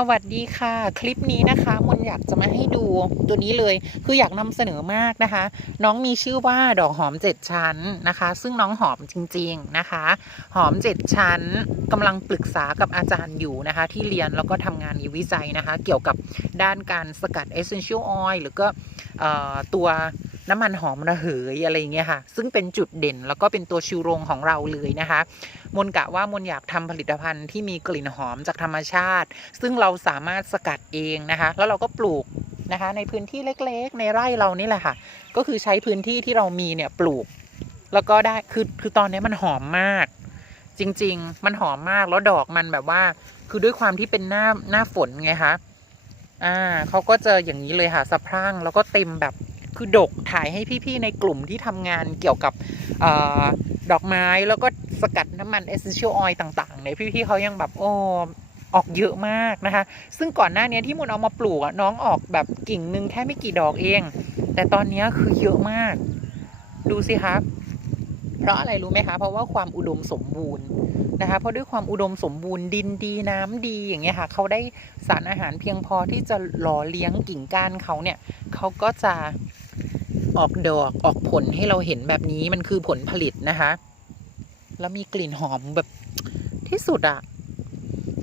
สวัสดีค่ะ คลิปนี้นะคะมนอยากจะมาให้ดูตัวนี้เลยคืออยากนำเสนอมากนะคะ น้องมีชื่อว่าดอกหอมเจ็ดชั้นนะคะ ซึ่งน้องหอมจริง ๆนะคะ หอมเจ็ดชั้นกำลังปรึกษากับอาจารย์อยู่นะคะ ที่เรียนแล้วก็ทำงานวิจัยนะคะ เกี่ยวกับด้านการสกัด essential oil หรือก็ตัว น้ำมันหอมระเหยอะไรอย่างเงี้ยค่ะ ซึ่งเป็นจุดเด่นแล้วก็เป็นตัวชูโรงของเราเลยนะคะ มนกะว่ามนอยากทำผลิตภัณฑ์ที่มีกลิ่นหอมจากธรรมชาติ ซึ่งเราสามารถสกัดเองนะคะ แล้วเราก็ปลูกนะคะในพื้นที่เล็กๆ ในไร่เรานี่แหละค่ะ ก็คือใช้พื้นที่ที่เรามีเนี่ยปลูก แล้วก็ได้คือคือตอนนี้มันหอมมาก จริง ๆ มันหอมมากแล้วดอกมันแบบว่า คือด้วยความที่เป็นหน้าหน้าฝนไงคะอ่าเขาก็จะอย่างนี้เลยค่ะสะพรั่งแล้วก็เต็มแบบ คือดกถ่ายให้พี่ๆในกลุ่มที่ทำงานเกี่ยวกับออดอกไม้แล้วก็สกัดน้ำมัน essential oil ต่างๆเนี่ยพี่ๆเขายังแบบโอ้ออกเยอะมากนะคะ ซึ่งก่อนหน้านี้ที่มุนเอามาปลูกน้องออกแบบกิ่งหนึ่งแค่ไม่กี่ดอกเอง แต่ตอนนี้คือเยอะมาก ดูสิครับเพราะอะไรรู้ไหมคะ เพราะว่าความอุดมสมบูรณ์นะคะ เพราะด้วยความอุดมสมบูรณ์ดินดีน้ำดีอย่างเงี้ยค่ะเขาได้สารอาหารเพียงพอที่จะหล่อเลี้ยงกิ่งก้านเขาเนี่ยเขาก็จะ ออกดอกออกผลให้เราเห็นแบบนี้มันคือผลผลิตนะคะ แล้วมีกลิ่นหอมแบบที่สุดอะ่ะ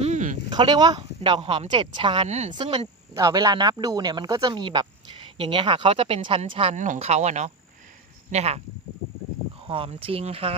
อืมเขาเรียกว่า ดอกหอมเจ็ดชั้น ซึ่งมันเเวลานับดูเนี่ย มันก็จะมีแบบ อย่างเงี้ยค่ะเขาจะเป็นชั้นๆของเขาอะเนาะเนี่ยค่ะ หอมจริงค่ะ